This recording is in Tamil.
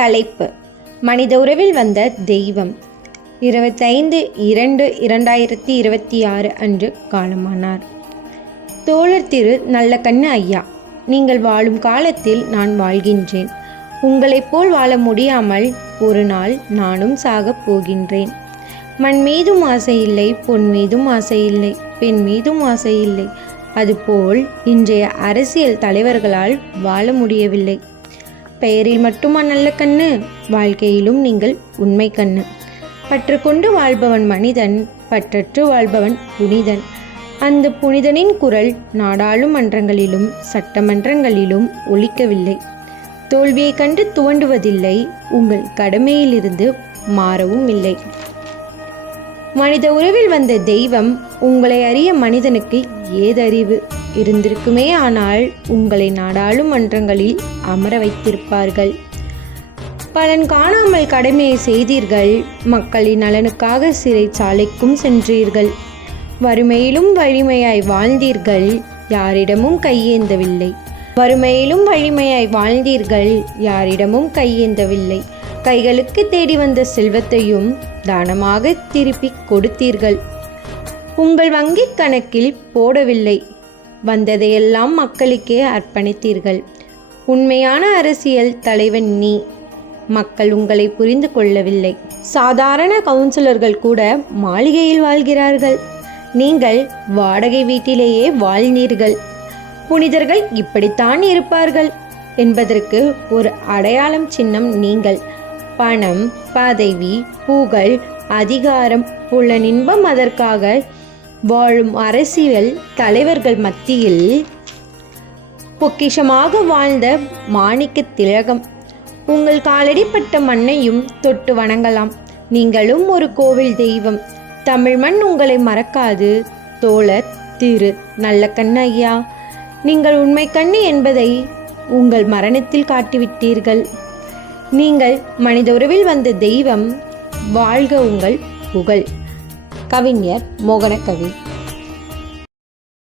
தலைப்பு: மனித உறவில் வந்த தெய்வம். 25/2/2026 அன்று காலமானார். தோழர் திரு நல்லக்கண்ணு ஐயா. நீங்கள் வாழும் காலத்தில் நான் வாழ்கின்றேன். உங்களைப் போல் வாழ முடியாமல் ஒரு நாள் நானும் சாகப் போகின்றேன். மண் மீதும் ஆசையில்லை, பொன் மீதும் ஆசையில்லை, பெண் மீதும் ஆசையில்லை. அதுபோல் இன்றைய அரசியல் தலைவர்களால் வாழ முடியவில்லை. பெயரில் மட்டுமா நல்ல கண்ணு, வாழ்க்கையிலும் நீங்கள் உண்மை கண்ணு. பற்று கொண்டு வாழ்பவன் மனிதன், பற்றற்று வாழ்பவன் புனிதன். அந்த புனிதனின் குரல் நாடாளுமன்றங்களிலும் சட்டமன்றங்களிலும் ஒலிக்கவில்லை. தோல்வியை கண்டு துவண்டுவதில்லை, உங்கள் கடமையிலிருந்து மாறவும் இல்லை. மனித உறவில் வந்த தெய்வம். உங்களை அறிய மனிதனுக்கு ஏதறிவு இருந்திருக்குமே, ஆனால் உங்களை நாடாளுமன்றங்களில் அமர வைத்திருப்பார்கள். பலன் காணாமல் கடமையை செய்தீர்கள். மக்களின் நலனுக்காக சிறைச்சாலைக்கும் சென்றீர்கள். வறுமையிலும் வலிமையாய் வாழ்ந்தீர்கள், யாரிடமும் கையேந்தவில்லை. வறுமையிலும் வலிமையாய் வாழ்ந்தீர்கள், யாரிடமும் கையேந்தவில்லை. கைகளுக்கு தேடி வந்த செல்வத்தையும் தானமாக திருப்பி கொடுத்தீர்கள். உங்கள் வங்கிக் கணக்கில் போடவில்லை, வந்ததையெல்லாம் மக்களுக்கே அர்ப்பணித்தீர்கள். உண்மையான அரசியல் தலைவன் நீ. மக்கள் உங்களை புரிந்து கொள்ளவில்லை. சாதாரண கவுன்சிலர்கள் கூட மாளிகையில் வாழ்கிறார்கள், நீங்கள் வாடகை வீட்டிலேயே வாழ்ந்தீர்கள். புனிதர்கள் இப்படித்தான் இருப்பார்கள் என்பதற்கு ஒரு அடையாளம் சின்னம் நீங்கள். பணம், பதவி, புகழ், அதிகாரம், புலனின்பம் அதற்காக வாழும் அரசியல் தலைவர்கள் மத்தியில் பொக்கிஷமாக வாழ்ந்த மாணிக்க திலகம். உங்கள் காலடிப்பட்ட மண்ணையும் தொட்டு வணங்கலாம். நீங்களும் ஒரு கோவில் தெய்வம். தமிழ் மண் உங்களை மறக்காது. தோழர் திரு நல்லக்கண்ணு ஐயா, நீங்கள் உண்மை கண்ணு என்பதை உங்கள் மரணத்தில் காட்டிவிட்டீர்கள். நீங்கள் மனித உறவில் வந்த தெய்வம். வாழ்க உங்கள் புகழ். கவிஞர் மோகனகவி.